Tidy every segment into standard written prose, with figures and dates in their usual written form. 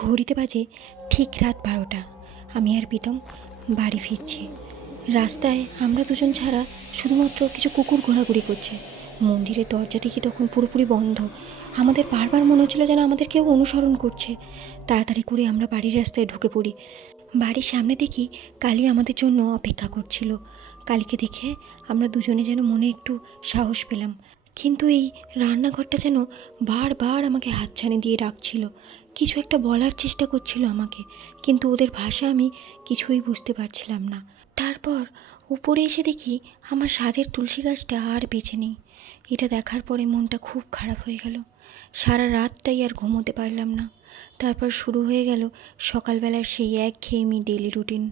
ঘড়িতে বাজে ঠিক রাত 12টা। আমি আর প্রীতম বাড়ি ফিরছি। রাস্তায় আমরা দুজন ছাড়া শুধুমাত্র কিছু কুকুর ঘোরাঘুরি করছে। মন্দিরের দরজা দেখি তখন পুরোপুরি বন্ধ। আমাদের বারবার মনে হচ্ছিল যেন আমাদের কেউ অনুসরণ করছে। তাড়াতাড়ি করে আমরা বাড়ির রাস্তায় ঢুকে পড়ি। বাড়ির সামনে দেখি কালী আমাদের জন্য অপেক্ষা করছিল। কালীকে দেখে আমরা দুজনে যেন মনে একটু সাহস পেলাম। কিন্তু এই রান্নাঘরটা যেন বারবার আমাকে হাতছানি দিয়ে ডাকছিল, কিছু একটা বলার চেষ্টা করছিল আমাকে, কিন্তু ওদের ভাষা আমি কিছুই বুঝতে পারছিলাম না। তারপর উপরে এসে দেখি আমার সাধের তুলসী গাছটা আর বেঁচে নেই। এটা দেখার পরে মনটা খুব খারাপ হয়ে গেল। সারা রাতটাই আর ঘুমোতে পারলাম না। তারপর শুরু হয়ে গেল সকালবেলার সেই একঘেয়েমি ডেলি রুটিন।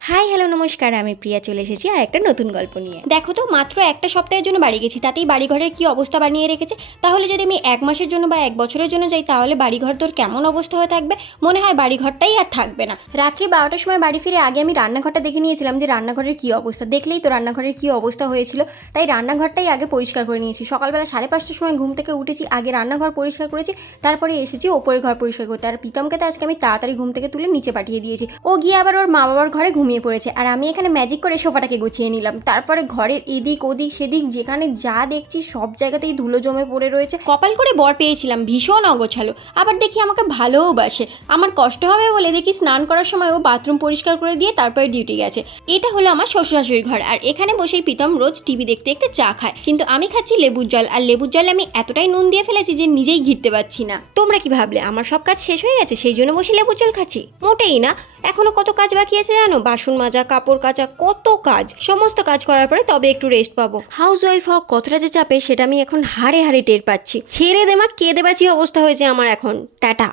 হাই হ্যালো নমস্কার, আমি প্রিয়া চলে এসেছি আর একটা নতুন গল্প নিয়ে। দেখো তো, মাত্র একটা সপ্তাহের জন্য বাড়ি গেছি, তাতেই বাড়িঘরের কি অবস্থা বানিয়ে রেখেছে। তাহলে যদি আমি 1 মাসের জন্য বা 1 বছরের জন্য যাই, তাহলে বাড়িঘর তোর কেমন অবস্থা হয়ে থাকবে। মনে হয় বাড়িঘরটাই আর থাকবে না। রাত্রি 12টার সময় বাড়ি ফিরে আগে আমি রান্নাঘরটা দেখে নিয়েছিলাম যে রান্নাঘরের কী অবস্থা। দেখলেই তো রান্নাঘরের কী অবস্থা হয়েছিল, তাই রান্নাঘরটাই আগে পরিষ্কার করে নিয়েছি। সকালবেলা 5:30টার সময় ঘুম থেকে উঠেছি, আগে রান্নাঘর পরিষ্কার করেছি, তারপরে এসেছি ওপরের ঘর পরিষ্কার করতে। আর প্রীতমকে তো আজকে আমি তাড়াতাড়ি ঘুম থেকে তুলে নিচে পাঠিয়ে দিয়েছি। ও গিয়ে আবার ওর মা বাবার ঘরে ঘুমিয়ে পড়েছে, আর আমি এখানে ম্যাজিক করে সোফাটাকে গুছিয়ে নিলাম। তারপরে ঘরের এদিক ওদিক সেদিক যেখানে যা দেখছি সব জায়গাতেই ধুলো জমে পড়ে রয়েছে। কপাল করে বর পেয়েছিলাম, ভীষণ অগোছালো। আবার দেখি আমাকে ভালোবাসে। আমার কষ্ট হবে বলে দেখি স্নান করার সময় ও বাথরুম পরিষ্কার করে দিয়ে তারপরে ডিউটি গেছে। এটা হলো আমার শ্বশুর শাশুড়ির ঘর, আর এখানে বসেই প্রীতম রোজ টিভি দেখতে দেখতে চা খায়। কিন্তু আমি খাচ্ছি লেবুর জল, আর লেবুর জলে আমি এতটাই নুন দিয়ে ফেলেছি যে নিজেই ঘিরতে পারছি না। তোমরা কি ভাবলে আমার সব কাজ শেষ হয়ে গেছে সেই জন্য বসে লেবুর জল খাচ্ছি? মোটেই না, এখনো কত কাজ বাকি আছে জানো। বাসন মাজা, কাপড় কাচা, কত কাজ। সমস্ত কাজ করার পরে তবে একটু রেস্ট পাবো। হাউস ওয়াইফ হওয়া কতটা যে চাপে সেটা আমি এখন হাড়ে হাড়ে টের পাচ্ছি। ছেড়ে দেমা, কেঁদে বাঁচি অবস্থা হয়েছে আমার এখন। টাটা।